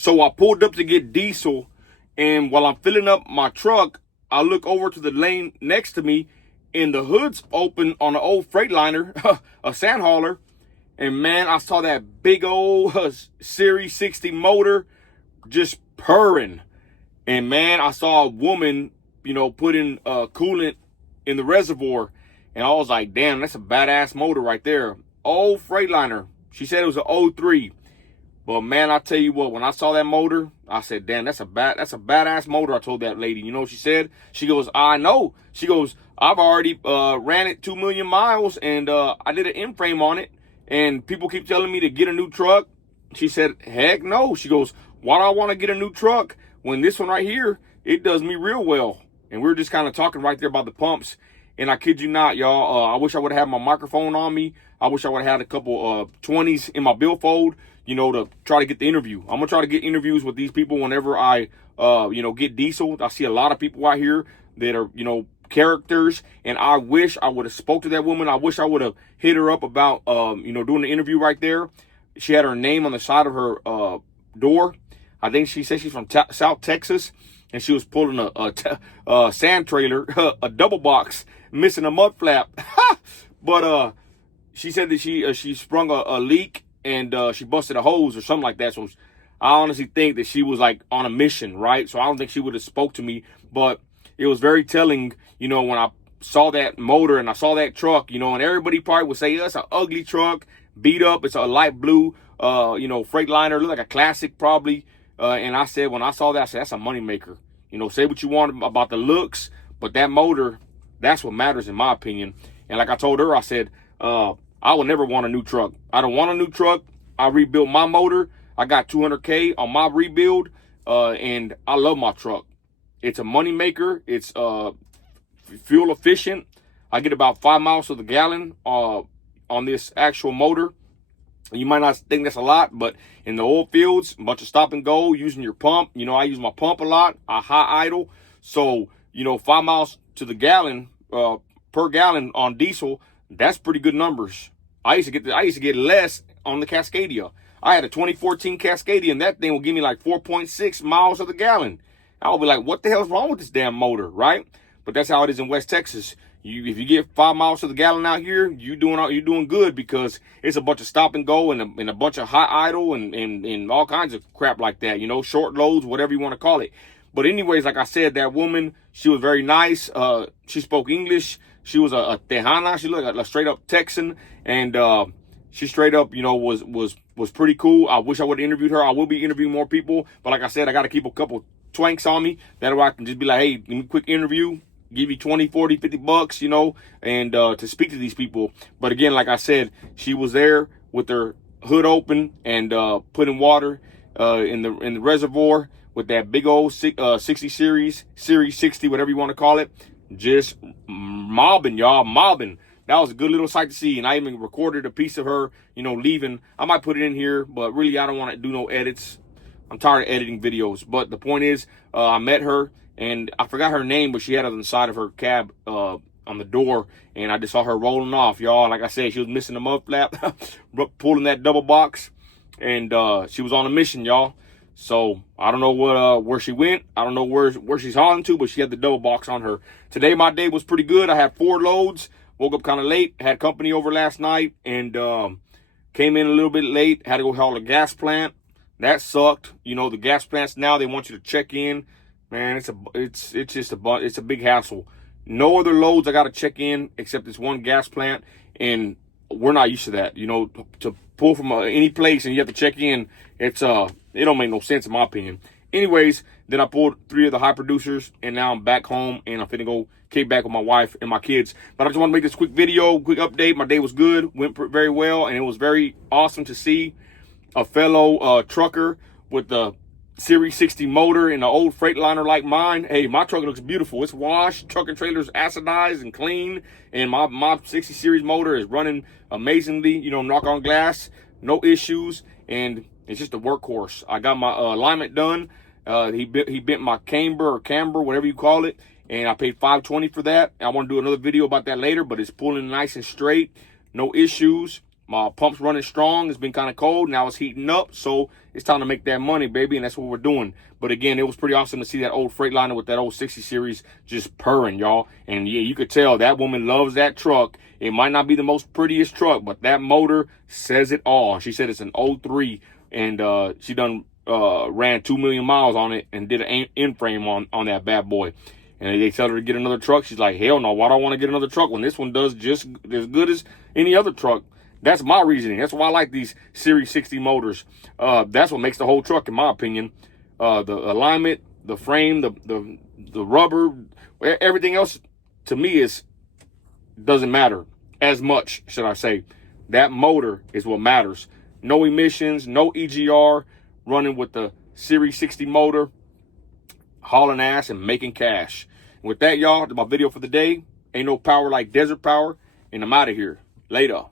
So I pulled up to get diesel, and while I'm filling up my truck, I look over to the lane next to me, and the hood's open on an old Freightliner, a sand hauler. And man, I saw that big old Series 60 motor just purring. And man, I saw a woman, putting coolant in the reservoir. And I was like, damn, that's a badass motor right there. Old Freightliner. She said it was an '03. But man, I tell you what, when I saw that motor, I said, damn, that's a badass motor. I told that lady. You know what she said? She goes, I know. She goes, I've already ran it 2 million miles, and I did an in-frame on it. And people keep telling me to get a new truck. She said, heck no. She goes, why do I want to get a new truck when this one right here, it does me real well? And we were just kind of talking right there about the pumps. And I kid you not, y'all, I wish I would have had my microphone on me. I wish I would have had a couple 20s in my billfold, to try to get the interview. I'm going to try to get interviews with these people whenever I, get diesel. I see a lot of people out here that are, characters, and I wish I would have spoke to that woman. I wish I would have hit her up about, doing the interview right there. She had her name on the side of her door. I think she said she's from South Texas, and she was pulling a sand trailer, a double box, missing a mud flap. But she said that she sprung a leak, and she busted a hose or something like that. So I honestly think that she was like on a mission, right? So I don't think she would have spoke to me, but it was very telling, when I saw that motor and I saw that truck, and everybody probably would say, that's an ugly truck, beat up. It's a light blue, Freightliner, look like a classic probably. And I said, when I saw that, I said, that's a moneymaker. Say what you want about the looks, but that motor, that's what matters in my opinion. And like I told her, I said, I will never want a new truck. I don't want a new truck. I rebuilt my motor. I got 200K on my rebuild, and I love my truck. It's a money maker. It's fuel efficient. I get about 5 miles to the gallon on this actual motor. You might not think that's a lot, but in the oil fields, a bunch of stop and go, using your pump. I use my pump a lot. I high idle. So, 5 miles to the gallon per gallon on diesel, that's pretty good numbers. I used to get less on the Cascadia. I had a 2014 Cascadia, and that thing will give me like 4.6 miles to the gallon. I'll be like, what the hell's wrong with this damn motor, right? But that's how it is in West Texas. If you get 5 miles to the gallon out here, you're doing good, because it's a bunch of stop and go and a bunch of high idle and all kinds of crap like that. Short loads, whatever you want to call it. But anyways, like I said, that woman, she was very nice. She spoke English. She was a Tejana. She looked like a straight up Texan, and she straight up, was pretty cool. I wish I would have interviewed her. I will be interviewing more people, but like I said, I got to keep a couple twanks on me. That way I can just be like, hey, give me a quick interview, give you 20, 40, 50 bucks, and to speak to these people. But again, like I said, she was there with her hood open and putting water in the reservoir with that big old 60 series 60, whatever you want to call it. Just mobbing, y'all, mobbing. That was a good little sight to see. And I even recorded a piece of her, leaving. I might put it in here, but really I don't want to do no edits. I'm tired of editing videos. But the point is, I met her, and I forgot her name, but she had it on the side of her cab on the door, and I just saw her rolling off, y'all. Like I said, she was missing the mud flap, pulling that double box, and she was on a mission, y'all. So I don't know where she went. I don't know where she's hauling to, but she had the double box on her. Today my day was pretty good. I had 4 loads. Woke up kind of late. Had company over last night, and came in a little bit late. Had to go haul a gas plant. That sucked. The gas plants now, they want you to check in. Man, it's a big hassle. No other loads I got to check in except this one gas plant, and we're not used to that. To pull from any place and you have to check in, it don't make no sense in my opinion. Anyways, then I pulled 3 of the high producers, and now I'm back home, and I'm finna go kick back with my wife and my kids. But I just want to make this quick video, quick update. My day was good, went very well, and it was very awesome to see a fellow trucker with the Series 60 motor and an old Freightliner like mine. Hey, my truck looks beautiful. It's washed, truck and trailer's acidized and clean, and my 60 Series motor is running amazingly, knock on glass, no issues, and it's just a workhorse. I got my alignment done. He bent my camber, whatever you call it, and I paid $520 for that. I want to do another video about that later, but it's pulling nice and straight, no issues. My pump's running strong. It's been kind of cold. Now it's heating up. So it's time to make that money, baby. And that's what we're doing. But again, it was pretty awesome to see that old Freightliner with that old 60 series just purring, y'all. And yeah, you could tell that woman loves that truck. It might not be the most prettiest truck, but that motor says it all. She said it's an 03, and she done ran 2 million miles on it and did an end frame on that bad boy. And they tell her to get another truck. She's like, hell no, why do I want to get another truck when this one does just as good as any other truck? That's my reasoning. That's why I like these Series 60 motors. That's what makes the whole truck, in my opinion. The alignment, the frame, the rubber, everything else to me doesn't matter as much, should I say. That motor is what matters. No emissions, no EGR, running with the Series 60 motor, hauling ass and making cash. With that, y'all, that's my video for the day. Ain't no power like desert power, and I'm out of here. Later.